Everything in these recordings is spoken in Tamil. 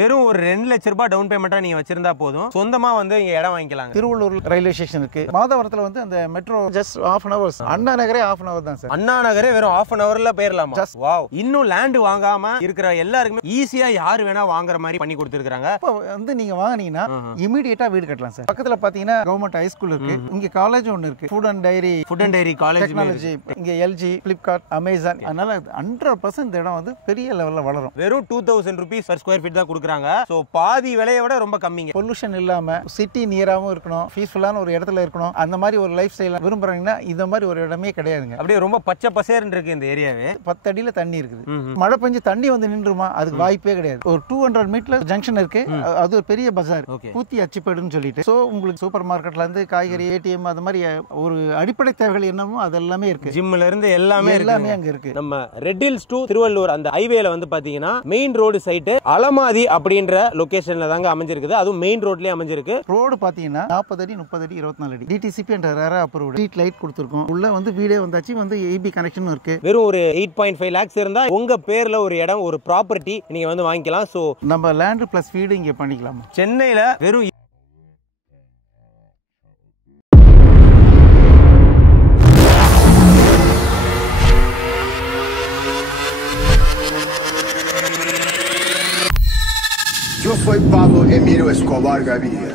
வெறும் ஒரு 2 லட்ச ரூபாய் டவுன் பேமெண்ட்டா நீங்க வச்சிருந்தா போதும் சொந்தமா வந்து இங்க இடம் வாங்கிக்கலாம். திருவள்ளூர் ரயில்வே ஸ்டேஷன் இருக்கு. மாதவரத்துல வந்து அந்த மெட்ரோ ஜஸ்ட் ½ an hour. அண்ணா நகரே ½ an hour தான் சார். அண்ணா நகரே வெறும் ½ an hourல போயிரலாமா? வாவ். இன்னும் லேண்ட் வாங்காம இருக்கிற எல்லாருக்குமே ஈஸியா யார் வேணா வாங்குற மாதிரி பண்ணி கொடுத்திருக்காங்க. இப்போ வந்து நீங்க வாங்குனீங்கன்னா இமிடியேட்டா வீடு கட்டலாம் சார். பக்கத்துல பாத்தீங்கன்னா கவர்மெண்ட் ஹை ஸ்கூல் இருக்கு. இங்க காலேஜ் ஒன்னு இருக்கு. Food and diary college technology. இங்க LG, Flipkart, Amazon. அதனால 100% இந்த இடம் வந்து பெரிய லெவல்ல வளரும். வெறும் 2000 rupees per square feet தான் கொடுக்குறாங்க. சோ பாதி விலையை விட ரொம்ப கம்மிங்க. பொல்யூஷன் இல்லாம சிட்டி நியராவும் இருக்கணும், பீஸ்ஃபுல்லான ஒரு இடத்துல இருக்கணும். அந்த மாதிரி ஒரு லைஃப் ஸ்டைல் விரும்புறீங்கன்னா இந்த மாதிரி ஒரு இடமே கிடையாதுங்க. அப்படியே ரொம்ப பச்சை பசேர்னு இருக்கு இந்த ஏரியாவே. 10 அடியில தண்ணி இருக்குது. மழை பெஞ்சு தண்ணி வந்து நின்றுமா? அதுக்கு வாய்ப்பே கிடையாது. ஒரு 200 மீட்டர் ஜங்ஷன் இருக்கு. அது ஒரு பெரிய பஜார், கூத்தி அச்சிப்பேடுன்னு சொல்லிட்டு. சோ உங்களுக்கு சூப்பர் மார்க்கெட்ல இருந்து காய்கறி, ATM, அது மாதிரி ஒரு அடிப்படை தேவைகள் என்னமோ அது எல்லாமே இருக்கு. ஜிம்ல இருந்து எல்லாமே அங்க இருக்கு. நம்ம ரெட் ஹில்ஸ் டு திருவள்ளூர் அந்த ஹைவேல வந்து பாத்தீங்கன்னா மெயின் ரோடு சைட் அலமாதி அப்படின்ற லொகேஷன்ல தாங்க அமைஞ்சிருக்குது. அதுவும் மெயின் ரோட்லயே அமைஞ்சிருக்கு. ரோடு பாத்தீங்கன்னா 40 அடி, 30 அடி, 24 அடி. DTCP என்ற ரேரா அப்ரூவ்ட் ஸ்ட்ரீட் லைட் கொடுத்திருக்கோம். உள்ள வந்து வீடே வந்தாச்சு, வந்து EB கனெக்ஷனும் இருக்கு. வெறும் ஒரு 8.5 lakhs இருந்தா உங்க பேர்ல ஒரு இடம், ஒரு ப்ராப்பர்ட்டி நீங்க வந்து வாங்கிக்கலாம். சோ நம்ம லேண்ட் பிளஸ் வீடு இங்க பண்ணிக்கலாம். சென்னையில வெறும் Yo soy Pablo Emilio Escobar Gaviria.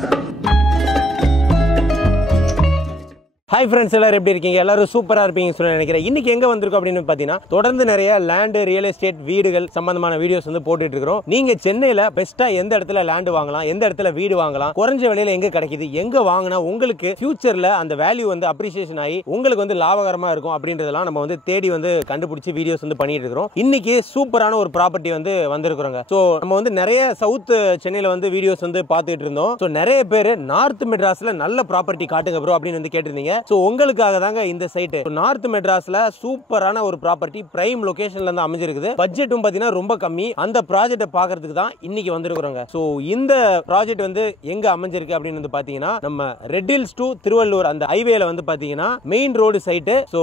Hi friends, எல்லாரும் எப்படி இருக்கீங்க? எல்லாரும் சூப்பரா இருப்பீங்க சொல்லி நினைக்கிறேன். இன்னைக்கு எங்க வந்திருக்கோம் அப்படின்னு பாத்தீங்கன்னா, தொடர்ந்து நிறைய லேண்ட், ரியல் எஸ்டேட், வீடுகள் சம்பந்தமான வீடியோஸ் வந்து போட்டுட்டு இருக்கிறோம். நீங்க சென்னையில பெஸ்டா எந்த இடத்துல லேண்ட் வாங்கலாம், எந்த இடத்துல வீடு வாங்கலாம், குறைஞ்ச விலையில எங்க கிடைக்குது, எங்க வாங்கினா உங்களுக்கு ஃபியூச்சர்ல அந்த வேல்யூ வந்து அப்ரிசியேஷன் ஆகி உங்களுக்கு வந்து லாபகரமா இருக்கும் அப்படின்றதெல்லாம் நம்ம வந்து தேடி வந்து கண்டுபிடிச்சு வீடியோஸ் வந்து பண்ணிட்டு இருக்கிறோம். இன்னைக்கு சூப்பரான ஒரு ப்ராப்பர்ட்டி வந்து வந்திருக்கிறோங்க. சோ நம்ம வந்து நிறைய சவுத் சென்னையில வந்து வீடியோஸ் வந்து பாத்துட்டு இருந்தோம். சோ நிறைய பேர் நார்த் மெட்ராஸ்ல நல்ல ப்ராப்பர்ட்டி காட்டுங்க ப்ரோ அப்படின்னு வந்து கேட்டிருந்தீங்க. சோ உங்களுக்காக தாங்க இந்த சைட். நார்த் மெட்ராஸ்ல சூப்பரான ஒரு ப்ராப்பர்ட்டி பிரைம் லொகேஷன்ல இருந்து அமைஞ்சிருக்குது. பட்ஜெட்டும் பாத்தீங்கன்னா ரொம்ப கம்மி. அந்த ப்ராஜெக்ட்டை பாக்குறதுக்கு தான் இன்னைக்கு வந்திருக்கிறோங்க. சோ இந்த ப்ராஜெக்ட் வந்து எங்க அமைஞ்சிருக்கு அப்படின்னு வந்து பாத்தீங்கன்னா, நம்ம ரெட் ஹில்ஸ் டு திருவள்ளூர் அந்த ஹைவேல வந்து பாத்தீங்கன்னா main road side. So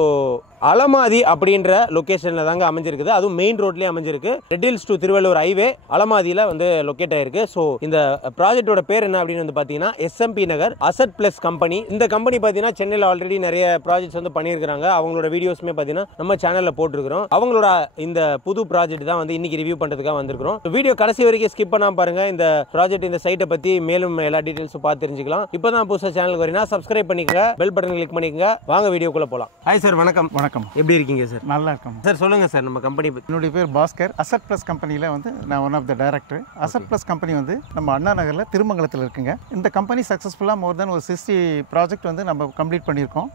Alamathi அப்படின்ற லொகேஷன்ல தாங்க அமைஞ்சிருக்குது. அதுவும் மெயின் ரோட்லயே அமைஞ்சிருக்கு. Red Hills to Tiruvallur highway அலமாதியில வந்து லொகேட் ஆயிருக்கு. சோ இந்த ப்ராஜெக்ட்டோட பேர் என்ன அப்படின்னு வந்து பாத்தீங்கன்னா SMP நகர் அசட் பிளஸ் கம்பெனி. இந்த கம்பெனி பாத்தீங்கன்னா சென்னையில ஆல்ரெடி நிறைய ப்ராஜெக்ட்ஸ் வந்து பண்ணியிருக்காங்க. அவங்களோட வீடியோஸ்மே பாத்தீங்கன்னா நம்ம சேனல்ல போட்டுருக்கிறோம். அவங்களோட இந்த புது ப்ராஜெக்ட் தான் வந்து இன்னைக்கு ரிவ்யூ பண்றதுக்காக வந்திருக்கிறோம். வீடியோ கடைசி வரைக்கும் ஸ்கிப் பண்ணாம பாருங்க. இந்த ப்ராஜெக்ட், இந்த சைட்டை பத்தி மேலும் எல்லா டீடைல்ஸும் பார்த்து தெரிஞ்சுக்கலாம். இப்பதான் புதுசா சேனலுக்கு வரீங்கன்னா சப்ஸ்கிரைப் பண்ணிக்கங்க, பெல் பட்டன் கிளிக் பண்ணிக்கங்க. வாங்க வீடியோக்குள்ள போலாம். ஹாய் சார், வணக்கம். வணக்கம். எப்படி இருக்கீங்க சார்? நல்லா இருக்கோம் சார். சொல்லுங்க சார் நம்ம கம்பெனி பத்தி. என்னுடைய பேர் பாஸ்கர். அசட் பிளஸ் கம்பெனியில் வந்து நான் one of the director. Asset plus company வந்து நம்ம அண்ணா நகரில் திருமங்கலத்தில் இருக்குங்க. இந்த கம்பெனி சக்ஸஸ்ஃபுல்லாக மோர் தென் ஒரு 60 ப்ராஜெக்ட் வந்து நம்ம கம்ப்ளீட் பண்ணியிருக்கோம்.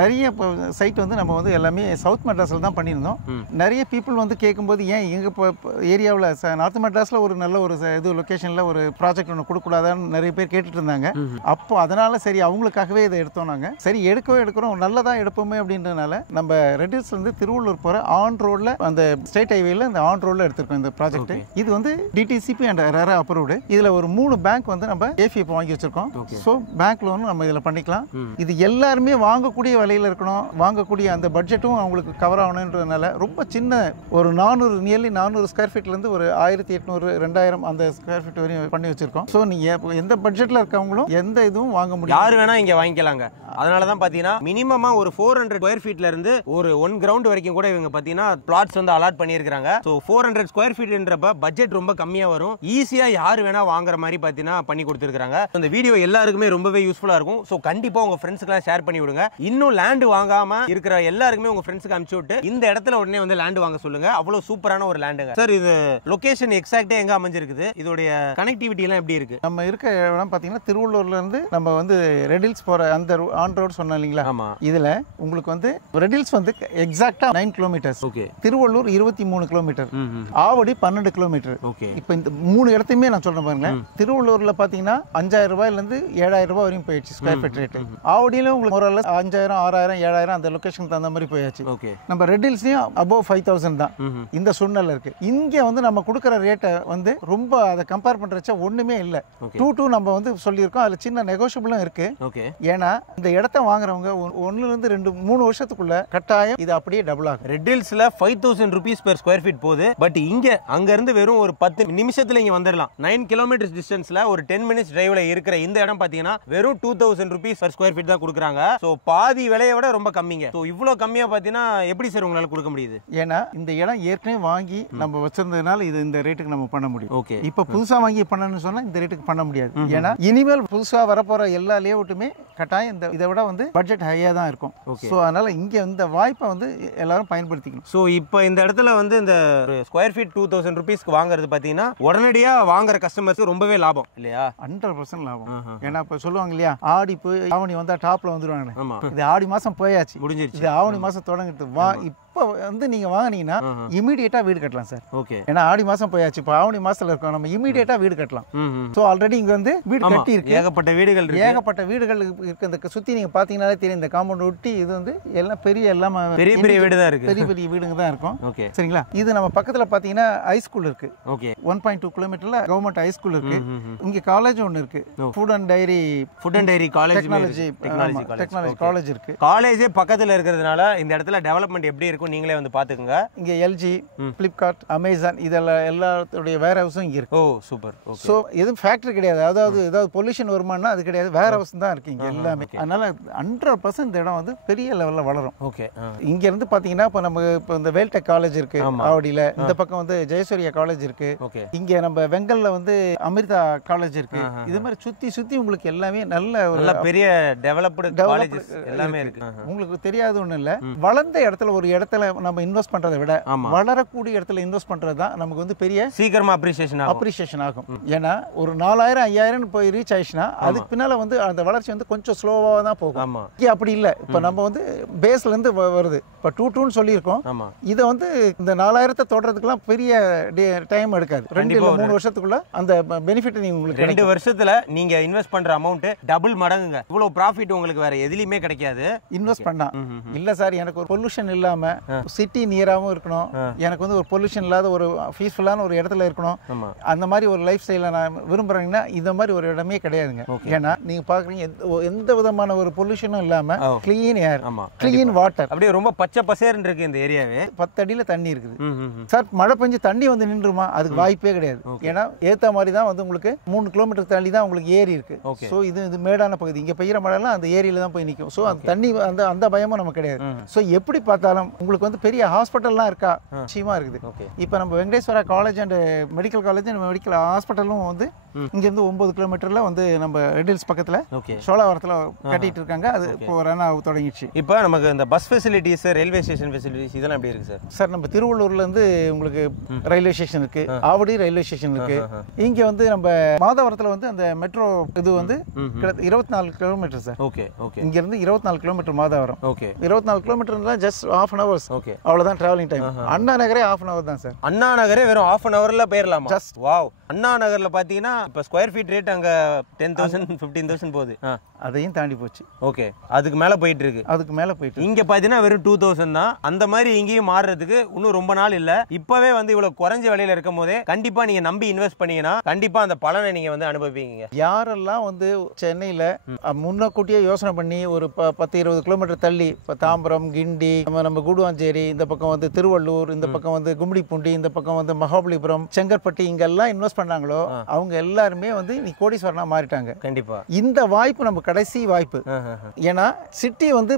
நிறைய சைட் வந்து நம்ம வந்து எல்லாமே சவுத் மெட்ராஸில் தான் பண்ணியிருந்தோம். நிறைய பீப்புள் வந்து கேட்கும்போது ஏன் எங்கள் ஏரியாவில் நார்த் மெட்ராஸில் ஒரு நல்ல ஒரு இது லொக்கேஷனில் ஒரு ப்ராஜெக்ட் ஒன்று கொடுக்கூடாதான்னு நிறைய பேர் கேட்டுட்டு இருந்தாங்க. அப்போ அதனால சரி அவங்களுக்காகவே இதை எடுத்தோம். நாங்கள் சரி எடுக்கிறோம், நல்லதாக எடுப்போமே அப்படின்றதுனால நம்ம ரெட் ஹில்ஸ் வந்து திருவள்ளூர் போற ஆன் ரோட்ல அந்த ஸ்டேட் ஹைவேல இந்த ஆன் ரோட்ல எடுத்திருக்கோம் இந்த ப்ராஜெக்ட். இது வந்து DTCP அண்ட் ரேரா அப்ரூவ்டு. இதுல ஒரு 3 பேங்க் வந்து நம்ம AFF வாங்கி வச்சிருக்கோம். சோ பேங்க் லோன் நம்ம இதுல பண்ணிக்கலாம். இது எல்லாருமே வாங்கக்கூடிய விலையில இருக்கணும், வாங்கக்கூடிய அந்த பட்ஜெட்டும் அவங்களுக்கு கவர் ஆகணுன்றதுனால ரொம்ப சின்ன ஒரு 400 ஸ்கொயர் ஃபீட்ல இருந்து ஒரு 1800 2000 அந்த ஸ்கொயர் ஃபீட் வரையும் பண்ணி வச்சிருக்கோம். சோ நீங்க எந்த பட்ஜெட்ல இருக்கவங்களும் எந்த இதுவும் வாங்க முடியும், யாரு வேணா இங்க வாங்கிக்கலாங்க. அதனாலதான் பாத்தீங்கன்னா மினிமமா ஒரு 400 ஸ்கொயர் ஃபீட்ல இருந்து ஒரு 1 கிரவுண்ட் வரைக்கும் கூட இவங்க பாத்தீங்கன்னா பிளாட்ஸ் வந்து அலாட் பண்ணியிருக்காங்க. சோ 400 ஸ்கொயர் ஃபீட்ன்றப்ப பட்ஜெட் ரொம்ப கம்மியா வரும். ஈஸியா யாரு வேணா வாங்குற மாதிரி பாத்தீங்கன்னா பண்ணி கொடுத்திருக்காங்க. இந்த வீடியோ எல்லாருக்குமே ரொம்பவே யூஸ்ஃபுல்லா இருக்கும். சோ கண்டிப்பா உங்க ஃப்ரெண்ட்ஸ்க்குலாம் ஷேர் பண்ணி விடுங்க. இன்னும் லேண்ட் வாங்காம இருக்கிற எல்லாருக்குமே உங்க ஃப்ரெண்ட்ஸ்க்கு அனுப்பிச்சு விட்டு இந்த இடத்துல உடனே வந்து லேண்ட் வாங்க சொல்லுங்க. அவ்வளவு சூப்பரான ஒரு லேண்டுங்க சார். இது லொகேஷன் எக்ஸாக்ட்டா எங்க அமைஞ்சிருக்குது, இதோடைய கனெக்டிவிட்டி எல்லாம் எப்படி இருக்கு? நம்ம இருக்க இடம் பாத்தீங்கன்னா திருவள்ளூர்ல இருந்து நம்ம வந்து ரெட் ஹில்ஸ் போற அந்த ஆன் ரோட் சொன்னோம் இல்லீங்களா. இதுல உங்களுக்கு வந்து ரெட் ஹில்ஸ் வந்து எக்ஸாக்ட்டா 9 kilometres. Tiruvallur 23 kilometre, Avadi 12 kilometre. இப்போ இந்த 3 இடத்தையுமே நான் சொல்றேன் பாருங்க. திருவள்ளூர்ல பாத்தீங்கன்னா 5000 ரூபாயில இருந்து 7000 ரூபாய் வரையும் போயிடுச்சு ஸ்கொயர் ஃபீட் ரேட். ஆவடியில உங்களுக்கு ஒரு 5000 6000 7000 அந்த லொகேஷனுக்கு தகுந்த மாதிரி போயாச்சு. நம்ம ரெட் ஹில்ஸ்லயும் அபவ் 5000 தான் இந்த சூழ்நிலை இருக்கு. இங்க வந்து நம்ம கொடுக்குற ரேட்டை வந்து ரொம்ப அதை கம்பேர் பண்றச்ச ஒண்ணுமே இல்ல. 2 நம்ம வந்து சொல்லியிருக்கோம். அதுல சின்ன நெகோஷியபிளும் இருக்கு. ஏன்னா இந்த இடத்த வாங்குறவங்க 1-2-3 வருஷத்துக்குள்ள கட்டாயம் இது அப்படியே டபுள் ஆகும். ரெட் ஹில்ஸ்ல 5000 rupees per square feet போகுது. பட் இங்க அங்க இருந்து வெறும் ஒரு 10 நிமிஷத்துல இங்க வந்துடலாம். 9 கிலோமீட்டர் டிஸ்டன்ஸ்ல ஒரு 10 minutes டிரைவ்ல இருக்கிற இந்த இடம் பாத்தீங்கன்னா வெறும் 2000 rupees per square feet தான் கொடுக்குறாங்க. சோ பாதி விலையை விட ரொம்ப கம்மிங்க. சோ இவ்வளவு கம்மியா பாத்தீங்கன்னா எப்படி சார் உங்களால கொடுக்க முடியுது? ஏன்னா இந்த இடம் ஏற்கனவே வாங்கி நம்ம வச்சிருந்ததுனால இது இந்த ரேட்டுக்கு நம்ம பண்ண முடியும். ஓகே. இப்ப புதுசா வாங்கி பண்ணணும்னு சொன்னா இந்த ரேட்டுக்கு பண்ண முடியாது. ஏன்னா இனிமேல் புதுசா வரப்போற எல்லா லேஅவுட்டுமே கட்டாயம் இந்த இதை விட வந்து பட்ஜெட் ஹையா தான் இருக்கும். ஸோ அதனால இங்க இந்த வாய்ப்பை வந்து எல்லாரும் பயன்படுத்திக்கணும். ஸோ இப்போ இந்த இடத்துல வந்து இந்த ஸ்கொயர் ஃபீட் 2000 rupeesக்கு வாங்குறது பார்த்தீங்கன்னா உடனடியா வாங்குற கஸ்டமர்ஸ்க்கு ரொம்பவே லாபம் இல்லையா? 100% லாபம். ஏன்னா இப்ப சொல்லுவாங்க இல்லையா, ஆடி போய் ஆவணி வந்தா டாப்ல வந்துருவாங்க. ஆமா. இது ஆடி மாசம் போயாச்சு, முடிஞ்சிருச்சு. இது ஆவணி மாசம் தொடங்கிட்டு வா. இப்போ வந்து நீங்க வாங்கினீங்கன்னா இமீடியட்டா வீடு கட்டலாம் சார். ஓகே. ஏன்னா ஆடி மாசம் போயாச்சு, இப்போ ஆவணி மாசத்துல இருக்கோம், நம்ம இமீடியட்டா வீடு கட்டலாம். ஸோ ஆல்ரெடி இங்க வந்து வீடு கட்டி இருக்கு, ஏகப்பட்ட வீடுகள் இருக்கு, ஏகப்பட்ட வீடுகள் இருக்கு. இந்த சுத்தி நீங்க பாத்தீங்கன்னாலே தெரியும், இந்த காம்பவுண்ட் ஒட்டி இது வந்து எல்லாம் பெரிய பெரிய பெரிய வீடு தான் இருக்கு, பெரிய பெரிய வீடுங்க தான் இருக்கும். ஓகே. சரிங்களா? இது நம்ம பக்கத்துல பாத்தீங்கன்னா ஹை ஸ்கூல் இருக்கு. ஓகே. 1.2 கிலோமீட்டர்ல கவர்மெண்ட் ஹை ஸ்கூல் இருக்கு. இங்க காலேஜ் ஒன்னு இருக்கு, food and diary college, technology college இருக்கு. காலேஜே பக்கத்துல இருக்கிறதுனால இந்த இடத்துல டெவலப்மெண்ட் எப்படி இருக்கும் நீங்களே வந்து பாத்துக்கோங்க. இங்க எல்ஜி, பிளிப்கார்ட், அமேசான் இதெல்லாம் எல்லாத்தோடைய வேர் ஹவுஸும் இங்க இருக்கு. ஓ சூப்பர். ஸோ எதுவும் ஃபேக்டரி கிடையாது, அதாவது ஏதாவது பொல்யூஷன் வருமானா அது கிடையாது, வேர் ஹவுஸ் தான் இருக்கு இங்க எல்லாமே. அதனால 100% இந்த இடம் வந்து பெரிய லெவல்ல வளரும். ஓகே. இங்க இருந்து பாத்தீங்கன்னா இப்ப நம்ம இப்ப இந்த வேல்டெக் காலேஜ் இருக்கு ஆவடியில, இந்த பக்கம் வந்து ஜெயசூர்யா காலேஜ் இருக்கு, இங்க நம்ம வெங்கல்ல வந்து அமிர்தா காலேஜ் இருக்கு. இது மாதிரி சுத்தி சுத்தி உங்களுக்கு எல்லாமே நல்ல ஒரு பெரிய டெவலப்டு காலேஜஸ் எல்லாமே இருக்கு. உங்களுக்கு தெரியாது ஒண்ணு இல்ல, வளர்ந்த இடத்துல ஒரு இடத்துல நம்ம இன்வெஸ்ட் பண்றதை விட வளரக்கூடிய இடத்துல இன்வெஸ்ட் பண்றது தான் நமக்கு வந்து பெரிய சீக்கிரமா அப்ரிசியேஷன் ஆகும். ஏன்னா ஒரு 4000 5000 போய் ரீச் ஆயிடுச்சுன்னா அதுக்கு பின்னால வந்து அந்த வளர்ச்சி வந்து கொஞ்சம் ஸ்லோவா தான் போகும். அப்படி இல்ல, இப்ப நம்ம வந்து பேஸ்ல இருந்து வருது, இப்ப 2-2 சொல்லியிருக்கோம். இதை வந்து இந்த 4000 தொடறதுக்குலாம் பெரிய டைம் எடுக்காது, 2-3 வருஷத்துக்குள்ள அந்த பெனிஃபிட் நீங்க உங்களுக்கு 2 வருஷத்துல நீங்க இன்வெஸ்ட் பண்ற அமௌண்ட் டபுள் மடங்குங்க. இவ்வளவு ப்ராஃபிட் உங்களுக்கு வேற எதுலயுமே கிடைக்காது இன்வெஸ்ட் பண்ணா. இல்ல சார், எனக்கு ஒரு பொல்யூஷன் இல்லாம சிட்டி நியராவும் இருக்கணும், எனக்கு வந்து ஒரு பொல்யூஷன் இல்லாத ஒரு பீஸ்ஃபுல்லான ஒரு இடத்துல இருக்கணும், அந்த மாதிரி ஒரு லைஃப் ஸ்டைல நான் விரும்புறேங்கன்னா இந்த மாதிரி ஒரு இடமே கிடையாதுங்க. ஏன்னா நீங்க பாக்குறீங்க எந்த விதமான ஒரு பொல்யூஷனும் இல்லாம கிளீன் ஏர், கிளீன் வாட்டர், அப்படியே ரொம்ப பச்சை பசேர்னு இருக்கு இந்த ஏரியாவே. 10 அடியில தண்ணி இருக்குது சார். மழை பெஞ்சு தண்ணி வந்து நின்றுமா? அதுக்கு வாய்ப்பே கிடையாது. ஏன்னா ஏத்த மாதிரி தான் வந்து உங்களுக்கு 3 கிலோமீட்டர் தள்ளி தான் உங்களுக்கு ஏரி இருக்கு. சோ இது மேடான பகுதி, இங்க பெய்யற மழை எல்லாம் அந்த ஏரியில தான் போய் நிக்கும். சோ அந்த தண்ணி அந்த பயமும் நமக்கு கிடையாது. சோ எப்படி பார்த்தாலும் உங்களுக்கு வந்து பெரிய ஹாஸ்பிட்டல்லாம் இருக்கா? நிச்சயமா இருக்குது. இப்ப நம்ம Venkateswara college and medical college and medical ஹாஸ்பிட்டலும் வந்து இங்க இருந்து 9 கிலோமீட்டர்ல வந்து நம்ம ரெட் ஹில்ஸ் பக்கத்துல சோழாவரத்துல கட்டிட்டு இருக்காங்க. அது இப்போ ரன் ஆக தொடங்கிடுச்சு. இப்போ நமக்கு இந்த bus facilities, railway station facilities இதெல்லாம் எப்படி இருக்கு சார்? சார் நம்ம திருவள்ளூர்ல இருந்து உங்களுக்கு ரயில்வே ஸ்டேஷன் இருக்கு, ஆவடி ரயில்வே ஸ்டேஷன் இருக்கு. இங்க வந்து நம்ம மாதவரத்துல வந்து அந்த மெட்ரோ இது வந்து 24 கிலோமீட்டர் சார். Okay okay. இங்க இருந்து 24 kilometre Madhavaram. Okay. 24 kilometre just ½ an hour. Okay, அவ்வளவுதான் டிராவலிங் டைம். அண்ணா நகரே ½ an hour தான் சார். அண்ணா நகரே வெறும் ½ an hourல போயிடலாமா? Just wow. அண்ணா நகர்ல பாத்தீங்கன்னா இப்ப ஸ்கொயர் ஃபீட் ரேட் அங்க 10,000 15,000 போகுது. அதையும் தாண்டி போச்சு. ஓகே, அதுக்கு மேல போயிட்டு இருக்கு. அதுக்கு மேல போயிட்டு இங்க பாத்தீங்கன்னா வெறும் 2000 தான். அந்த மாதிரி இங்கேயும் மாறுறதுக்கு இன்னும் ரொம்ப நாள் இல்ல. இப்பவே வந்து இவ்வளவு குறைஞ்ச விலையில இருக்கும் போதே கண்டிப்பா நீங்க நம்பி இன்வெஸ்ட் பண்ணீங்கன்னா கண்டிப்பா அந்த பலனை நீங்க வந்து அனுபவிப்பீங்க. யாரெல்லாம் வந்து சென்னையில முன்னக்கூட்டியே யோசனை பண்ணி ஒரு 10-20 கிலோமீட்டர் தள்ளி இப்ப தாம்பரம், கிண்டி, நம்ம கூடுவாஞ்சேரி, இந்த பக்கம் வந்து திருவள்ளூர், இந்த பக்கம் வந்து கும்மிடிப்பூண்டி, இந்த பக்கம் வந்து மகாபலிபுரம், செங்கற்பட்டி இங்கெல்லாம் இன்வெஸ்ட் பண்ணாங்களோ அவங்க எல்லாருமே வந்து நீ கோடீஸ்வரனா மாறிட்டாங்க. கண்டிப்பா இந்த வாய்ப்பு நம்ம கடைசி வாய்ப்பு. ஏன்னா சிட்டி வந்து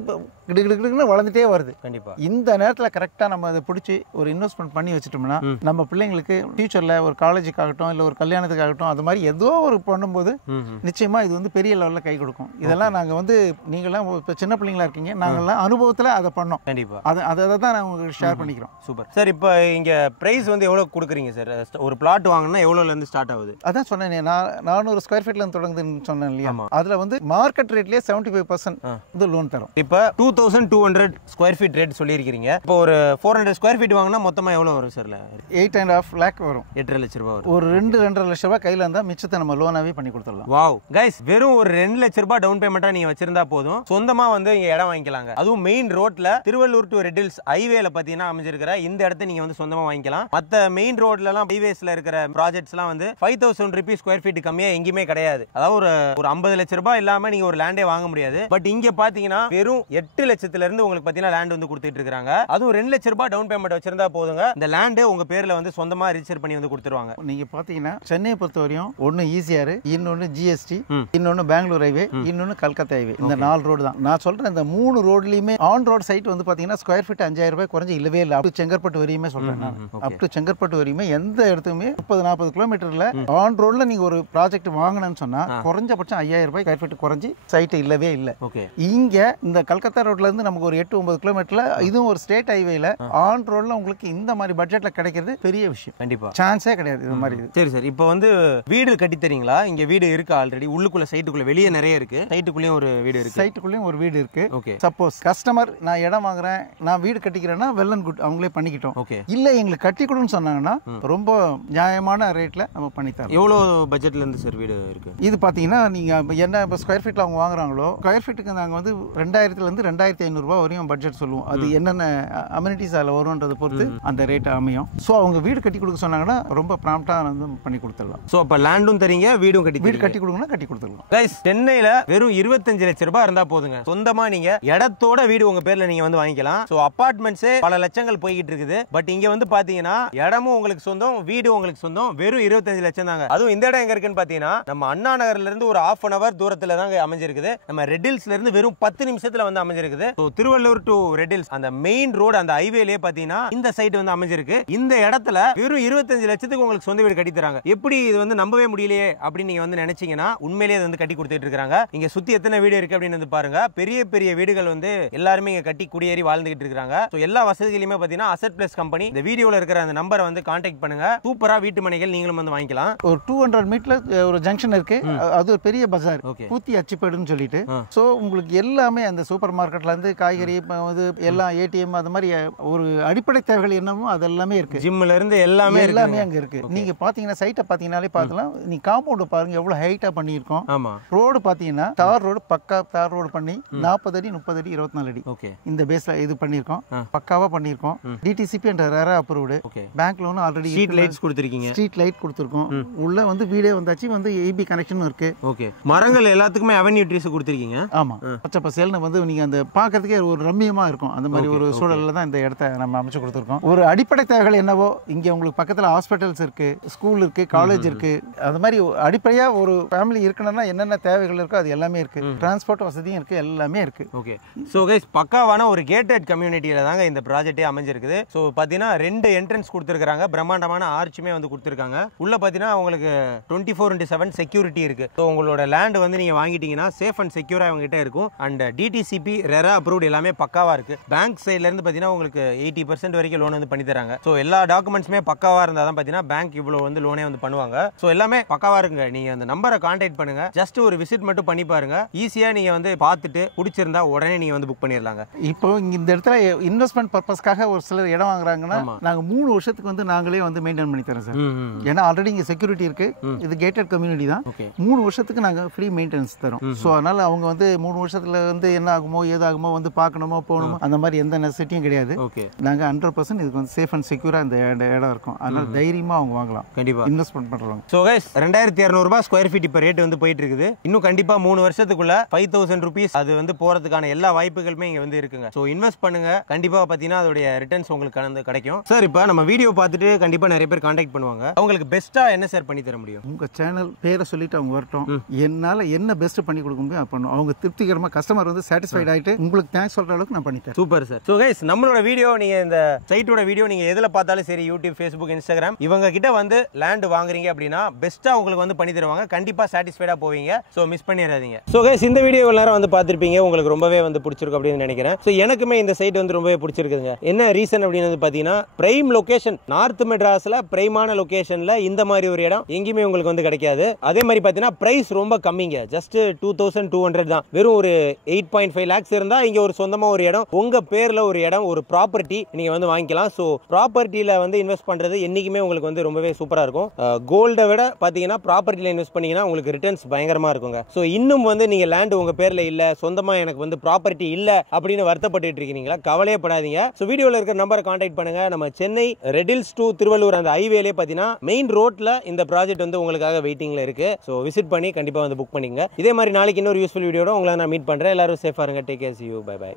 வளர்ந்துட்டே வருது. கண்டிப்பா இந்த நேரத்தில் கரெக்டா நம்ம அதை பிடிச்சி ஒரு இன்வெஸ்ட்மெண்ட் பண்ணி வச்சுட்டோம்னா நம்ம பிள்ளைங்களுக்கு ஃபியூச்சர்ல ஒரு காலேஜுக்காகட்டும் இல்ல ஒரு கல்யாணத்துக்காகட்டும் அது மாதிரி ஏதோ ஒரு பண்ணும்போது நிச்சயமா இது வந்து பெரிய லெவல்ல கை கொடுக்கும். இதெல்லாம் நாங்க வந்து நீங்களாம் சின்ன பிள்ளைங்களா இருக்கீங்க, நாங்கெல்லாம் அனுபவத்துல அதை பண்ணோம். கண்டிப்பா அதை தான் நான் உங்களுக்கு ஷேர் பண்ணிக்கிறோம். Super sir. இப்போ இங்க பிரைஸ் வந்து எவ்வளவு கொடுக்குறீங்க சார்? ஒரு பிளாட் வாங்கினா எவ்வளவுல இருந்து ஸ்டார்ட் ஆகுது? அதான் சொன்னேன், 400 ஸ்கொயர் ஃபீட்ல இருந்து தொடங்குதுன்னு சொன்னேன் இல்லையா? அதுல வந்து மார்க்கெட் ரேட்லயே 75% வந்து லோன் தரும். இப்போ 4200 ஸ்கொயர் ஃபீட் ரேட் சொல்லியிருக்கீங்க. இப்போ ஒரு 400 ஸ்கொயர் ஃபீட் வாங்கினா மொத்தமா எவ்வளவு வரும் சார்? 8.5 lakh வரும். 8.5 லட்ச ரூபாய் வரும். ஒரு 2.5 லட்ச ரூபாய் கையில இருந்தா மிச்சத்தை நம்ம லோனாவே பண்ணி கொடுத்துடலாம். வாவ் கைஸ், வெறும் ஒரு 2 லட்ச ரூபாய் டவுன் பேமெண்டா நீங்க வச்சிருந்தா போதும், சொந்தமா வந்து இங்க இடம் வாங்கிக்கலாங்க. அதுவும் மெயின் ரோட்ல திருவள்ளூர் டு ரெட் ஹில்ஸ் ஹைவேல பாத்தீங்கன்னா அமைஞ்சிருக்கிற இந்த இடத்தை நீங்க வந்து சொந்தமா வாங்கிக்கலாம். மத்த மெயின் ரோட்ல எல்லாம் ஹைவேஸ்ல இருக்கிற ப்ராஜெக்ட்ஸ் எல்லாம் வந்து 5000 ரூபீஸ் ஸ்கொயர் ஃபீட் கம்மியா எங்கேயுமே கிடையாது. அதாவது ஒரு 50 லட்ச ரூபாய் இல்லாம நீங்க ஒரு லேண்டே வாங்க முடியாது. பட் இங்க பாத்தீங்கன்னா வெறும் 8 லட்சத்துல இருந்து உங்களுக்கு பாத்தீங்கன்னா லேண்ட் வந்து கொடுத்துட்டு இருக்காங்க. அதுவும் 2 லட்ச ரூபாய் டவுன் பேமெண்ட் வச்சிருந்தா போதுங்க, இந்த லேண்ட் உங்க பேர்ல வந்து சொந்தமா ரிஜிஸ்டர் பண்ணி வந்து கொடுத்துருவாங்க. நீங்க பாத்தீங்கன்னா சென்னையை பொறுத்தவரையும் ஒன்னு ஈசிஆர், இன்னொன்னு ஜிஎஸ்டி, இன்னொன்னு பெங்களூர் ஹைவே, இன்னொன்னு கல்கத்தா ஹைவே. இந்த 4 ரோடு தான் நான் சொல்றேன். இந்த 3 ரோட்லயுமே ஆன் ரோட் சைட் வந்து பாத்தீங்கன்னா ஸ்கொயர் ஃபீட் 5000 ரூபாய் குறைஞ்சு இல்லவே இல்லை. அப் டு செங்கற்பட்டு வரையுமே சொல்றேன் நான். அப் டு செங்கற்பட்டு வரையுமே எந்த இடத்துக்குமே 30-40 கிலோமீட்டர்ல ஆன் ரோட்ல நீங்க ஒரு ப்ராஜெக்ட் வாங்கணும்னு சொன்னா குறைஞ்சபட்சம் 5000 ரூபாய் ஸ்கொயர் ஃபீட் குறைஞ்சி சைட் இல்லவே இல்லை. இங்க இந்த கல்கத்தா ரோட்ல இருந்து நமக்கு ஒரு 8-9 கிலோமீட்டர்ல இதுவும் ஒரு ஸ்டேட் ஹைவேல ஆன் ரோட்ல உங்களுக்கு இந்த மாதிரி பட்ஜெட்ல கிடைக்கிறது பெரிய விஷயம். கண்டிப்பா சான்ஸே கிடையாது இது மாதிரி. சரி சார், இப்போ வந்து வீடு கட்டி தரீங்களா? இங்க வீடு இருக்கு ஆல்ரெடி, உள்ளுக்குள்ள சைட்டுக்குள்ள, வெளியே நிறைய இருக்கு, சைட்டுக்குள்ளேயும் ஒரு வீடு இருக்கு. சைட்டுக்குள்ளேயும் ஒரு வீடு இருக்கு. ஓகே, சப்போஸ் கஸ்டமர் நான் இடம் வாங்குறேன், நான் வீடு கட்டிக்கிறேன்னா வெல் அண்ட் குட், அவங்களே பண்ணிக்கிட்டோம். ஓகே, இல்ல எங்களுக்கு கட்டி கொடுன்னு சொன்னாங்கன்னா ரொம்ப நியாயமான ரேட்ல நம்ம பண்ணி தரோம். எவ்வளவு பட்ஜெட்ல இருந்து சார் வீடு இருக்கு? இது பாத்தீங்கன்னா நீங்க என்ன இப்போ ஸ்கொயர் ஃபீட்ல அவங்க வாங்குறாங்களோ ஸ்கொயர் ஃபீட்டுக்கு நாங்க வந்து 2000 இருந்து 2500 ரூபாய் வரையும் பட்ஜெட் சொல்லுவோம். அது என்னென்ன அம்யூனிட்டிஸ் அதில் வரும்ன்றதை பொறுத்து அந்த ரேட் அமையும். ஸோ அவங்க வீடு கட்டி கொடுக்க சொன்னாங்கன்னா ரொம்ப ப்ராம்ப்டா வந்து பண்ணி கொடுத்துடலாம். ஸோ அப்போ லேண்டும் தரீங்க, வீடும் வீடு கட்டி கொடுக்கணும், கட்டி கொடுத்துடலாம். கைஸ், சென்னையில வெறும் 25 லட்ச ரூபாய் இருந்தா போதுங்க, சொந்தமா நீங்க இடத்தோட வீடு உங்க பேர்ல நீங்க வந்து வாங்கிக்கலாம். ஸோ அபார்ட்மெண்ட்ஸே பல லட்சங்கள் போய்கிட்டு இருக்குது. பட் இங்க வந்து பாத்தீங்கன்னா இடமும் உங்களுக்கு சொந்தம், வீடு உங்களுக்கு சொந்தம், வெறும் 25 லட்சம் தாங்க. அதுவும் இந்த இடம் எங்க இருக்குன்னு பாத்தீங்கன்னா நம்ம அண்ணா நகர்ல இருந்து ஒரு 1/2 hour தூரத்துல தான் அமைஞ்சிருக்குது. நம்ம ரெட் ஹில்ஸ்ல இருந்து வெறும் 10 நிமிஷத்துல வந்து அமைஞ்சிருக்குது. So Tiruvallur to red hills அந்த மெயின் ரோடு அந்த ஹைவேலயே பாத்தீங்கன்னா இந்த சைட் வந்து அமைஞ்சிருக்கு. இந்த இடத்துல வெறும் 25 லட்சத்துக்கு உங்களுக்கு சொந்த வீடு கட்டி தராங்க. எப்படி இது வந்து நம்பவே முடியலையே அப்படின்னு நீங்க வந்து நினைச்சீங்கன்னா உண்மையிலேயே வந்து கட்டி கொடுத்துட்டு இருக்காங்க. இங்க சுத்தி எத்தனை வீடு இருக்கு அப்படின்னு வந்து பாருங்க. பெரிய பெரிய வீடுகள் வந்து எல்லாருமே இங்க கட்டி குடியேறி வாழ்ந்துகிட்டு இருக்காங்க. ஸோ எல்லா வசதிகளுமே பாத்தீங்கன்னா அசெட் பிளஸ் கம்பெனி. இந்த வீடியோல இருக்கிற அந்த நம்பரை வந்து கான்டாக்ட் பண்ணுங்க. சூப்பரா வீட்டு மனைகள் நீங்களும் வந்து வாங்கிக்கலாம். ஒரு 200 மீட்டர்ல ஒரு ஜங்ஷன் இருக்கு. அது ஒரு பெரிய பஜார், பூத்தி அச்சிப்பேடுன்னு சொல்லிட்டு. ஸோ உங்களுக்கு எல்லாமே அந்த சூப்பர் மார்க்கெட்ல இருந்து காய்கறி எல்லாம் ஏடிஎம் அது மாதிரி ஒரு அடிப்படை தேவைகள் என்னமோ அதெல்லாமே இருக்கு. ஜிம்ல இருந்து எல்லாமே அங்க இருக்கு. நீங்க பாத்தீங்கன்னா சைட்டை பாத்தீங்கன்னாலே பாத்தலாம். நீ காம்பவுண்ட் பாருங்க எவ்வளவு ஹைட்டா பண்ணியிருக்கோம். ஆமா, ரோடு பாத்தீங்கன்னா தார் ரோடு, பக்கா தார் ரோடு பண்ணி 40 அடி 30 அடி 24 அடி இந்த பேஸ்ல இது பண்ணிருக்கோம். பக்காவா பண்ணிருக்கோம். டிடிசிபி என்ற RERA approved. Bank loan already street lights கொடுத்திருக்கீங்க. ஸ்ட்ரீட் லைட் கொடுத்திருக்கோம். உள்ள வந்து வீடே வந்தாச்சு, வந்து ஏபி கனெக்ஷனும் இருக்கு. ஓகே, மரங்கள் எல்லாத்துக்குமே அவென்யூ ட்ரீஸ் கொடுத்திருக்கீங்க. ஆமா, பச்சை பசேல்னு வந்து நீங்க அந்த பாக்கிறதுக்கே ஒரு ரம்மியமா இருக்கும். அந்த மாதிரி ஒரு சூழல்ல தான் இந்த இடத்தை நம்ம அமைச்சு கொடுத்திருக்கோம். ஒரு அடிப்படை தேவைகள் என்னவோ இங்க உங்களுக்கு பக்கத்துல ஹாஸ்பிட்டல்ஸ் இருக்கு, ஸ்கூல் இருக்கு, காலேஜ் இருக்கு. அது மாதிரி அடிப்படையா ஒரு ஃபேமிலி இருக்கணும்னா என்னென்ன தேவைகள் இருக்கோ அது எல்லாமே இருக்கு. டிரான்ஸ்போர்ட் வசதியும் இருக்கு, எல்லாமே இருக்கு. ஓகே, சோ கைஸ், பக்காவான ஒரு கேட்டட் கம்யூனிட்டியில தாங்க இந்த ப்ராஜெக்ட்டே அமைஞ்சிருக்குது. சோ பாத்தீங்கன்னா 2 என்ட்ரன்ஸ் கொடுத்திருக்காங்க, பிரம்மாண்டமான ஆர்ச்சுமே வந்து கொடுத்திருக்காங்க. உள்ள பாத்தீங்கன்னா உங்களுக்கு 24/7 செக்யூரிட்டி இருக்கு. சோ உங்களோட லேண்ட் வந்து நீங்க வாங்கிட்டீங்கன்னா சேஃப் அண்ட் செக்யூரா அவங்க கிட்ட இருக்கும். அண்ட் டிடிசிபி ரெரா அப்ரூவ்ட் எல்லாமே பக்காவா இருக்கு. பேங்க் சைடுல இருந்து பாத்தீங்கன்னா உங்களுக்கு 80% வரைக்கும் லோன் வந்து பண்ணி தராங்க. சோ எல்லா டாக்குமெண்ட்ஸுமே பக்காவா இருந்தா தான் பாத்தீங்கன்னா பேங்க் இவ்வளவு வந்து லோனே வந்து பண்ணுவாங்க. சோ எல்லாமே பக்காவா இருக்குங்க. நீங்க அந்த நம்பரை கான்டாக்ட் பண்ணுங்க. ஜஸ்ட் ஒரு விசிட் மட்டும் பண்ணி பாருங்க. ஈஸியா நீங்க வந்து பார்த்துட்டு பிடிச்சிருந்தா உடனே நீங்க வந்து புக் பண்ணிடலாங்க. இப்போ இந்த இடத்துல இன்வெஸ்ட்மெண்ட் பர்பஸ்க்காக ஒரு சிலர் இடம் வாங்குறாங்கன்னா நாங்க 3 வருஷத்துக்கு வந்து நாங்களே வந்து மெயின்டைன் பண்ணி தரோம் சார். ஏன்னா ஆல்ரெடி இங்க செக்யூரிட்டி இருக்கு. இது கேட்டட் கம்யூனிட்டி தான். 3 வருஷத்துக்கு நாங்க ஃப்ரீ மெயின்டெனன்ஸ் தரோம். ஸோ அதனால அவங்க வந்து 3 வருஷத்துல வந்து என்ன ஆகுமோ ஏதாகுமோ வந்து பார்க்கணுமோ போகணுமோ அந்த மாதிரி எந்த நெசசிட்டியும் கிடையாது. நாங்க 100% இதுக்கு வந்து சேஃப் அண்ட் செக்யூரா இந்த இடம் இருக்கும். அதனால தைரியமா அவங்க வாங்கலாம். கண்டிப்பா இன்வெஸ்ட்மெண்ட் பண்றவங்க. ஸோ கைஸ், 2200 ரூபாய் ஸ்கொயர் ஃபீட் இப்போ ரேட் வந்து போயிட்டு இருக்குது. இன்னும் கண்டிப்பா 3 வருஷத்துக்குள்ள 5000 rupees அது வந்து போறதுக்கான எல்லா வாய்ப்புகளுமே இங்க வந்து இருக்குங்க. ஸோ இன்வெஸ்ட் பண்ணுங்க. கண்டிப்பா பாத்தீங்கன்னா அதோட ரிட்டர்ன்ஸ் உங்களுக்கு வந்து கிடைக்கும். சார், இப்போ நம்ம வீடியோ பார்த்துட்டு கண்டிப்பா நிறைய பேர் கான்டாக்ட் பண்ணுவாங்க. அவங்களுக்கு பெஸ்டா என்ன சார் பண்ணி தர முடியும்? உங்க சேனல் பேரை சொல்லிட்டு அவங்க வரட்டும். என்னால என்ன பெஸ்ட் பண்ணி கொடுக்க முடியும் அது பண்ணும். அவங்க திருப்திகரமா கஸ்டமர் வந்து சாட்டிஸ்ஃபைட் ஆயிட்டு உங்களுக்கு தேங்க்ஸ் சொல்ற அளவுக்கு நான் பண்ணிட்டேன். Super sir. ஸோ கைஸ், நம்மளோட வீடியோ நீங்க இந்த சைட்டோட வீடியோ நீங்க எதுல பார்த்தாலும் சரி, யூடியூப், ஃபேஸ்புக், இன்ஸ்டாகிராம், இவங்க கிட்ட வந்து லேண்ட் வாங்குறீங்க அப்படின்னா பெஸ்டா உங்களுக்கு வந்து பண்ணி தருவாங்க. கண்டிப்பா சாட்டிஸ்ஃபைடா போவீங்க. ஸோ மிஸ் பண்ணிடாதீங்க. ஸோ கைஸ், இந்த வீடியோ எல்லாரும் வந்து பார்த்திருப்பீங்க. உங்களுக்கு ரொம்பவே வந்து பிடிச்சிருக்கு அப்படின்னு நினைக்கிறேன். ஸோ எனக்குமே இந்த சைட் வந்து ரொம்பவே பிடிச்சிருக்குங்க. என்ன ரீசன் அப்படின்னு வந்து பாத்தீங்கன்னா பிரைம் லொகேஷன், நார்த் மெட்ராஸ்ல பிரைமான லொகேஷன்ல இந்த மாதிரி ஒரு இடம் எங்கேயுமே உங்களுக்கு வந்து கிடைக்காது. அதே மாதிரி பாத்தீங்கன்னா பிரைஸ் ரொம்ப கம்மிங்க. ஜஸ்ட் 2200 தான். வெறும் ஒரு 8.5 lakhs இருந்தா இங்க ஒரு சொந்தமா ஒரு இடம், உங்க பேர்ல ஒரு இடம், ஒரு ப்ராப்பர்ட்டி நீங்க வந்து வாங்கிக்கலாம். ஸோ ப்ராப்பர்ட்டியில வந்து இன்வெஸ்ட் பண்றது என்னைக்குமே உங்களுக்கு வந்து ரொம்பவே சூப்பரா இருக்கும். கோல்டை விட பாத்தீங்கன்னா ப்ராப்பர்ட்டியில இன்வெஸ்ட் பண்ணீங்கன்னா உங்களுக்கு ரிட்டர்ன்ஸ் பயங்கரமா இருக்குங்க. ஸோ இன்னும் வந்து நீங்க லேண்ட் உங்க பேர்ல இல்ல, சொந்தமா எனக்கு வந்து ப்ராப்பர்ட்டி இல்ல அப்படின்னு வருத்தப்பட்டு இருக்கீங்களா, கவலையே படாதீங்க. ஸோ வீடியோல இருக்கிற நம்பரை கான்டாக்ட் பண்ணுங்க. நம்ம சென்னை ரெடில்ஸ் டு திருவள்ளூர் அந்த ஹைவேலே பாத்தீங்கன்னா மெயின் ரோட்ல இந்த ப்ராஜெக்ட் வந்து உங்களுக்காக வெயிட்டிங்ல இருக்கு. ஸோ விசிட் பண்ணி கண்டிப்பா வந்து புக் பண்ணிக்கங்க. இதே மாதிரி நாளைக்கு இன்னொரு யூஸ்ஃபுல் வீடியோட உங்களை நான் மீட் பண்றேன். எல்லாரும் சேஃபா இருங்க. Take care. See you. Bye bye.